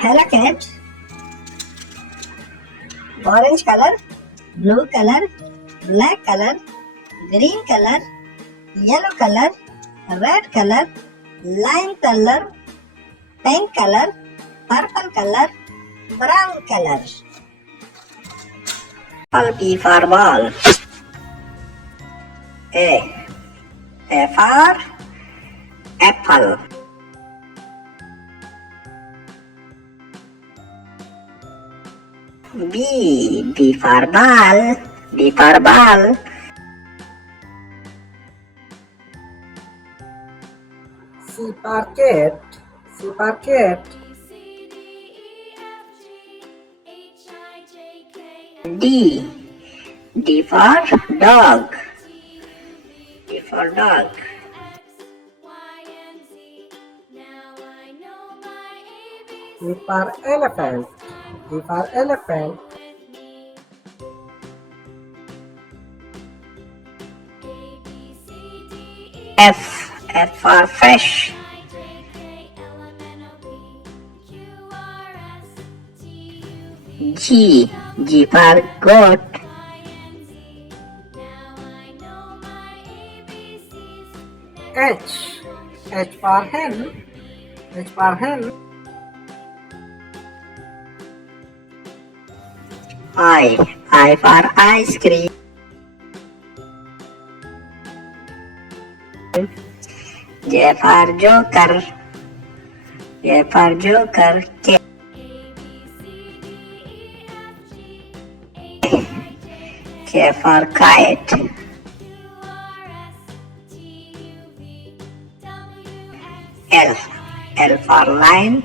Hello cat. Orange color, blue color, black color, green color, yellow color, red color, lime color, pink color, purple color, brown color. B for ball. A for apple. B for ball. B for ball. C for cat. C for cat. D. D for dog. D for dog. E for elephant. E for elephant. F. F for fish. G. G for goat. H. H for hen. H for hen. I. I for ice cream. J for joker. J for joker. K. K for kite. L. L for lion.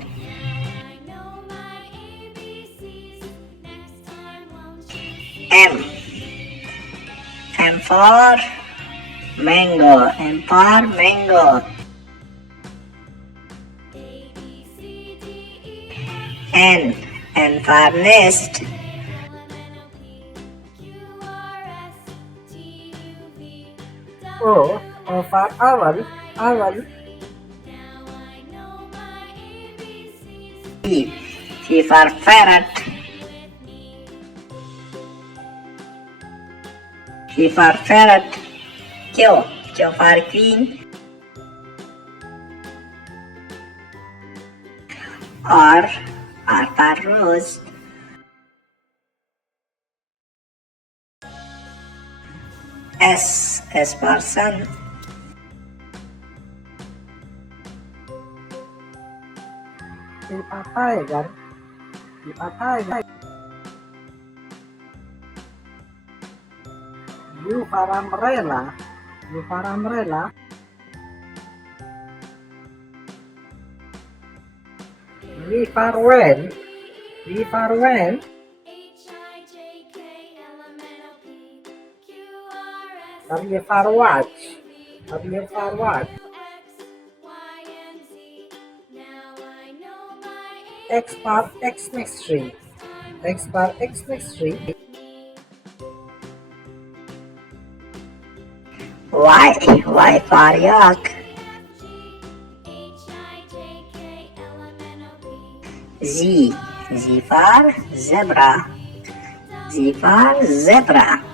M. M for mango. M for mango. N. N for nest. O. O for owl. Owl. P. P for parrot. P for parrot. Q. Q for queen. R. R for rose. S. S for sun. T for tiger. T for tiger. U for umbrella. U for umbrella. V for van. V for van. W for watch. W for watch. X for Xmas tree. X for Xmas tree. Y. Y for yak. Z. Z for zebra. Z for zebra.